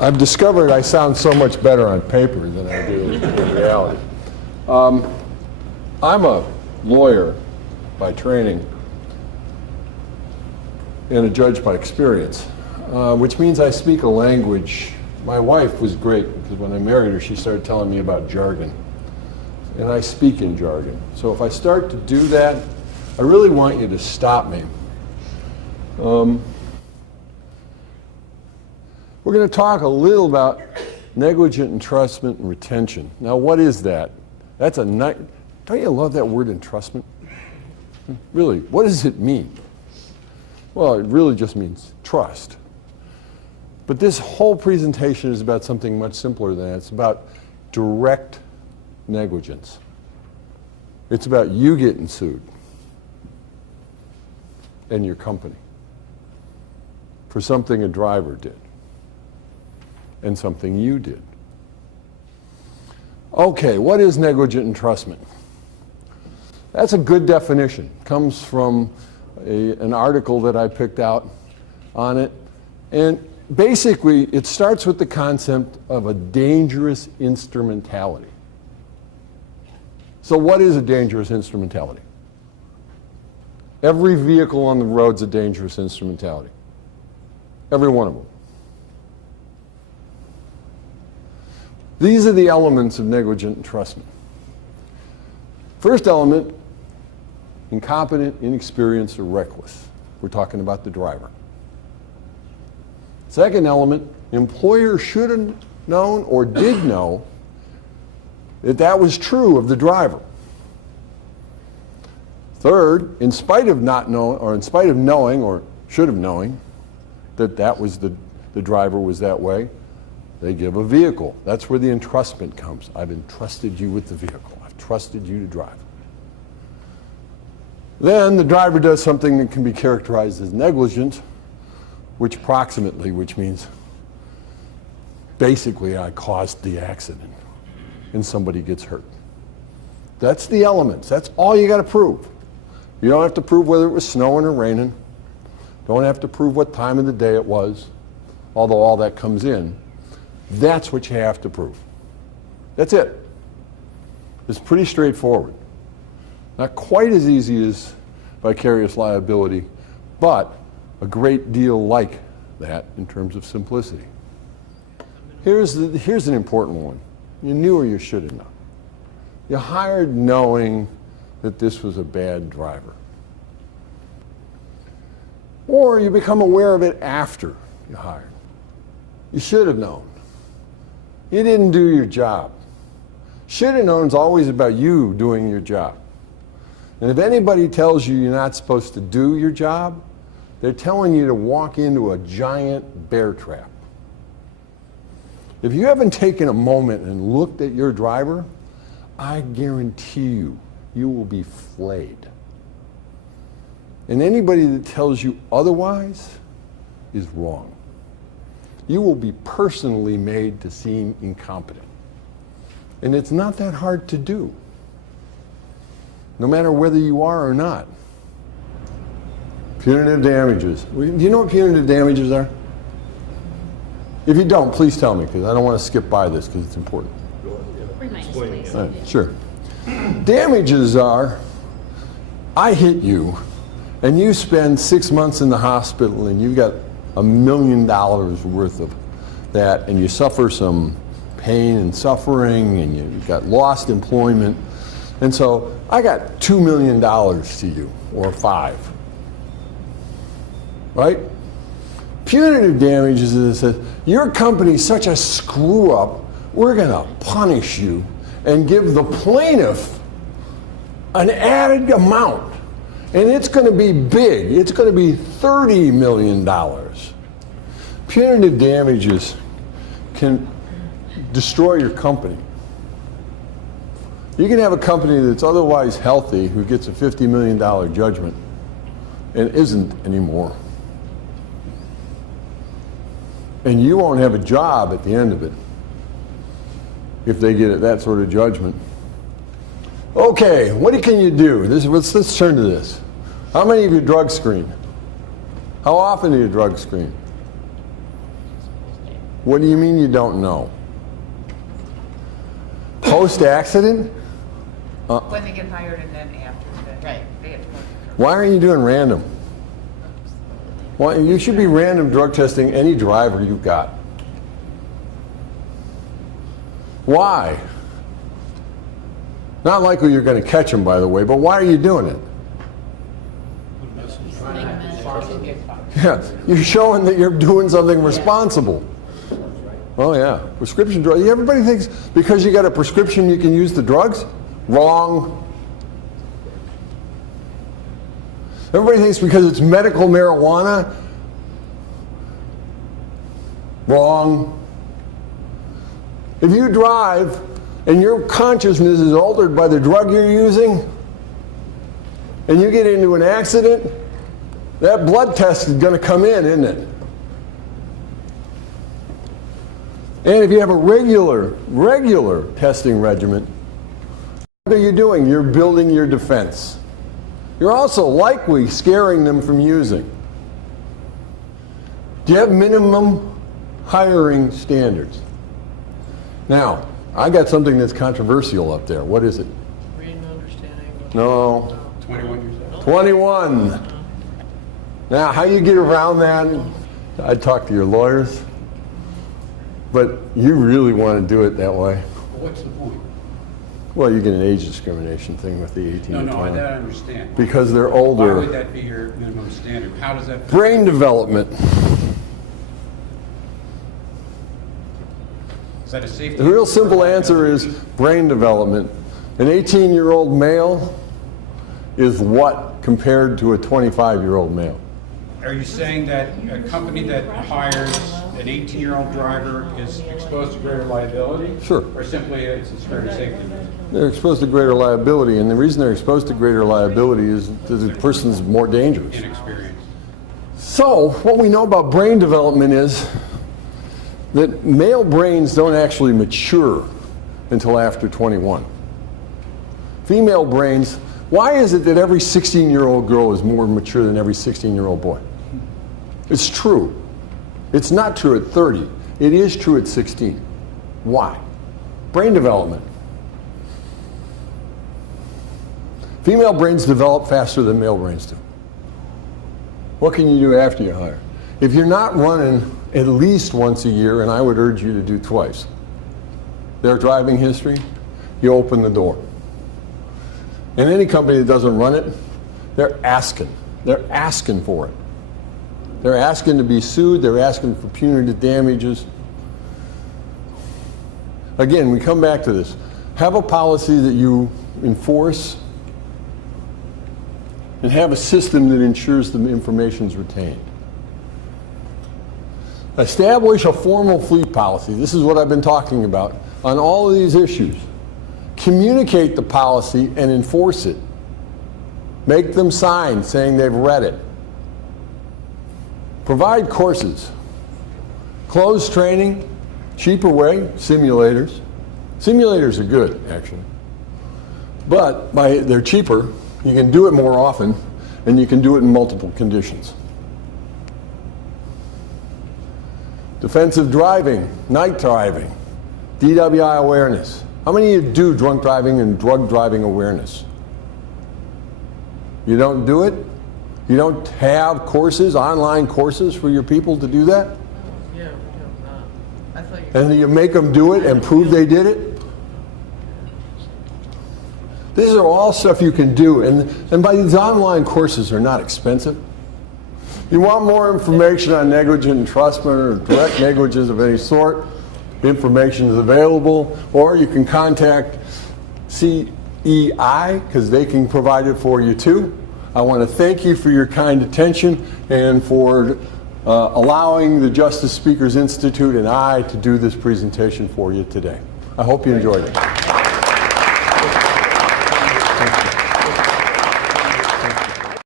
I've discovered I sound so much better on paper than I do in reality. I'm a lawyer by training and a judge by experience, which means I speak a language. My wife was great because when I married her, she started telling me about jargon. And I speak in jargon. So if I start to do that, I really want you to stop me. We're going to talk a little about negligent entrustment and retention. Now, what is that? That's a nice. Don't you love that word, entrustment? Really, what does it mean? Well, it really just means trust. But this whole presentation is about something much simpler than that. It's about direct negligence. It's about you getting sued and your company for something a driver did and something you did. Okay, what is negligent entrustment? That's a good definition. It comes from an article that I picked out on it. And basically, it starts with the concept of a dangerous instrumentality. So what is a dangerous instrumentality? Every vehicle on the road's a dangerous instrumentality. Every one of them. These are the elements of negligent entrustment. First element, incompetent, inexperienced, or reckless. We're talking about the driver. Second element, employer should have known or did know that that was true of the driver. Third, in spite of not knowing, or in spite of knowing, or should have knowing, that that was the driver was that way, they give a vehicle. That's where the entrustment comes. I've entrusted you with the vehicle. I've trusted you to drive. Then the driver does something that can be characterized as negligent, which means basically I caused the accident and somebody gets hurt. That's the elements. That's all you got to prove. You don't have to prove whether it was snowing or raining. Don't have to prove what time of the day it was, although all that comes in. That's what you have to prove. That's it. It's pretty straightforward. Not quite as easy as vicarious liability, but a great deal like that in terms of simplicity. Here's an important one. You knew or you should have known. You hired knowing that this was a bad driver. Or you become aware of it after you hired. You should have known. You didn't do your job. Should have known is always about you doing your job. And if anybody tells you you're not supposed to do your job, they're telling you to walk into a giant bear trap. If you haven't taken a moment and looked at your driver, I guarantee you, you will be flayed. And anybody that tells you otherwise is wrong. You will be personally made to seem incompetent. And it's not that hard to do, no matter whether you are or not. Punitive damages. Do you know what punitive damages are? If you don't, please tell me, because I don't want to skip by this because it's important. Remind us, please. Right, sure. Damages are, I hit you, and you spend 6 months in the hospital, and you got $1 million worth of that, and you suffer some pain and suffering, and you got lost employment, and so I got $2 million to you, or 5. Right? Punitive damages is that your company's such a screw up, we're going to punish you and give the plaintiff an added amount. And it's going to be big. It's going to be $30 million. Punitive damages can destroy your company. You can have a company that's otherwise healthy who gets a $50 million judgment and isn't anymore. And you won't have a job at the end of it if they get that sort of judgment. Okay, what can you do? Let's turn to this. How many of you drug screen? How often do you drug screen? What do you mean you don't know? Post-accident? When they get hired and then after that. Right. They have to go through. Why aren't you doing random? Well, you should be random drug testing any driver you've got. Why? Not likely you're going to catch them, by the way, but why are you doing it? Yeah, you're showing that you're doing something responsible. Oh yeah, prescription drugs. Everybody thinks because you got a prescription you can use the drugs. Wrong. Everybody thinks because it's medical marijuana. Wrong. If you drive and your consciousness is altered by the drug you're using, and you get into an accident, that blood test is going to come in, isn't it? And if you have a regular testing regimen, what are you doing? You're building your defense. You're also likely scaring them from using. Do you have minimum hiring standards? Now, I got something that's controversial up there. What is it? Reading, understanding. No. 21 years old. 21. Now, how you get around that, I'd talk to your lawyers, but you really want to do it that way. What's the point? Well, you get an age discrimination thing with the 18 No, to no, 20. that I understand. Because they're Why older. would that be your minimum standard? How does that? Brain development. Is that a safety? The real simple answer is brain development. An 18-year-old male is what compared to a 25-year-old male? Are you saying that a company that hires an 18-year-old driver is exposed to greater liability? Sure. Or simply it's a greater safety risk? They're exposed to greater liability, and the reason they're exposed to greater liability is that the person's more dangerous. Inexperienced. So, what we know about brain development is that male brains don't actually mature until after 21. Female brains, why is it that every 16-year-old girl is more mature than every 16-year-old boy? It's true. It's not true at 30. It is true at 16. Why? Brain development. Female brains develop faster than male brains do. What can you do after you hire? If you're not running at least once a year, and I would urge you to do twice, their driving history, you open the door. And any company that doesn't run it, they're asking. They're asking for it. They're asking to be sued. They're asking for punitive damages. Again, we come back to this. Have a policy that you enforce and have a system that ensures the information is retained. Establish a formal fleet policy. This is what I've been talking about on all of these issues. Communicate the policy and enforce it. Make them sign saying they've read it. Provide courses. Closed training, cheaper way, simulators. Simulators are good, actually. But they're cheaper, you can do it more often, and you can do it in multiple conditions. Defensive driving, night driving, DWI awareness. How many of you do drunk driving and drug driving awareness? You don't do it? You don't have courses, online courses for your people to do that? Yeah, we have not. I thought you. And you make them do it and prove they did it? These are all stuff you can do, and by these online courses are not expensive. You want more information on negligent entrustment or direct negligence of any sort, information is available, or you can contact CEI because they can provide it for you too. I want to thank you for your kind attention and for allowing the Justice Speakers Institute and I to do this presentation for you today. I hope you enjoyed it.